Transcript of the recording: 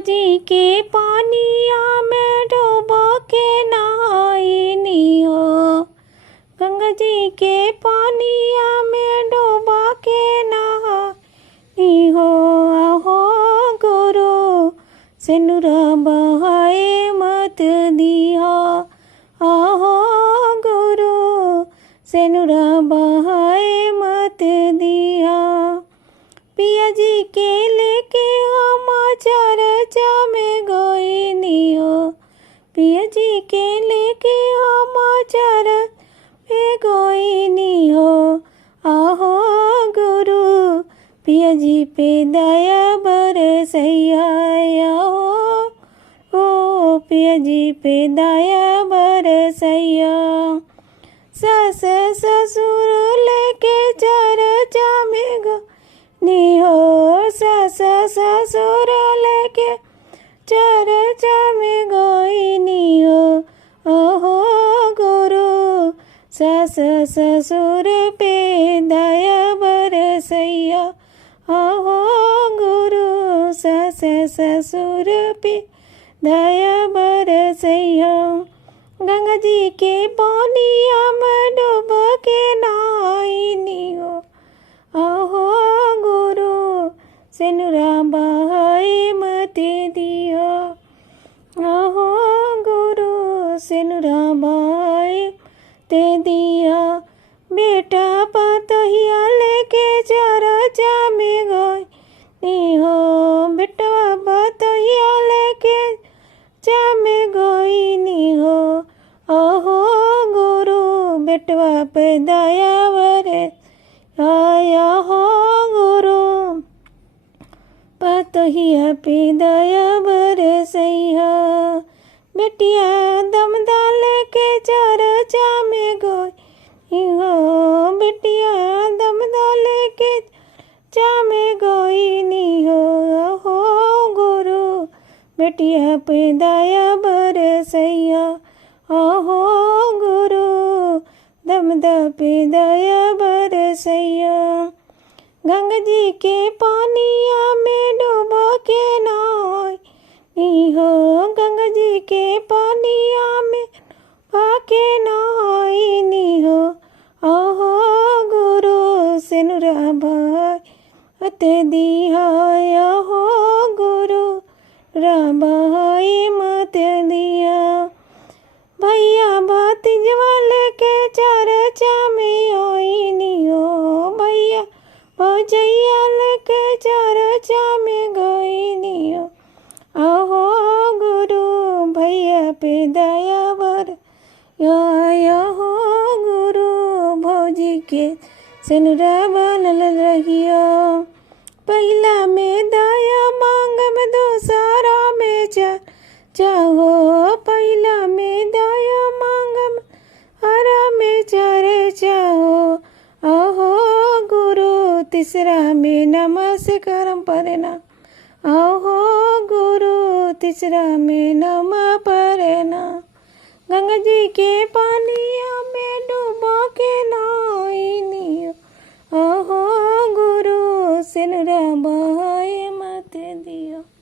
जी के पानिया में डूब के नहाइनी हो। गंगा जी के पानिया में डूब के नहाइनी हो। आहो गुरु सिनुरा बहाए मत दिया। आहो गुरु सिनुरा बहाए मत दिया। पिया जी के लेके हम चर्चा में गइनी हो। पिया जी के लेके हम चर्चा में गइनी हो। आहो गुरु पिया जी पे दया बरसैया। हो ओ पिया जी पे दया बरसैया। सास ससुर लेके चर्चा में गइनी हो। सास ससुर लेके चर्चा में गइनी हो। ओहो गुरु सास ससुर पे दया बरसैया। ओहो गुरु सास ससुर पे दया बरसैया। गंगा जी के पानिया में डूब के नहाइनी हो। आहो गुरु सिनुरा बहाए मत दिया। आहो गुरु सिनुरा बहाए ते दिया। बेटा पतोहिया लेके चर्चा में गइनी हो। बेटा पतोहिया लेके चर्चा में गइनी हो। आहो गुरु बेटवा पे दया आया हो गुरु पतोहिया पे दया बरसैया। बेटिया दम डाल के चर्चा में गई हो। बेटिया दम डाल के चर्चा में गइनी हो। हो गुरु बेटिया पे दया बरसैया। हो गुरु दमदा पे दया बरसैया। गंगा जी के पानिया में डूब के नहाइनी हो। गंगा जी के पानिया में डूब के नहाइनी हो। आहो गुरु सिनुरा बहाए दिया। हो गुरु बहाए मत दिया। भैया भतीजवा लेके चर्चा में आइनी हो। भैया भौजैया लेके चर्चा में गइनी हो। आहो गुरु भैया पे दया बरसैया। हो गुरु भौजी के सिनुरा बनल रहियो। पहिला में दया मांगब दूसरा में चर्चा हो। पहिला में दया मांगब हरा में चर्चा हो। आहो गुरु तीसरा में नमस्कारम पढ़ना। आहो गुरु तीसरा में नमः पढ़ना। गंगा जी के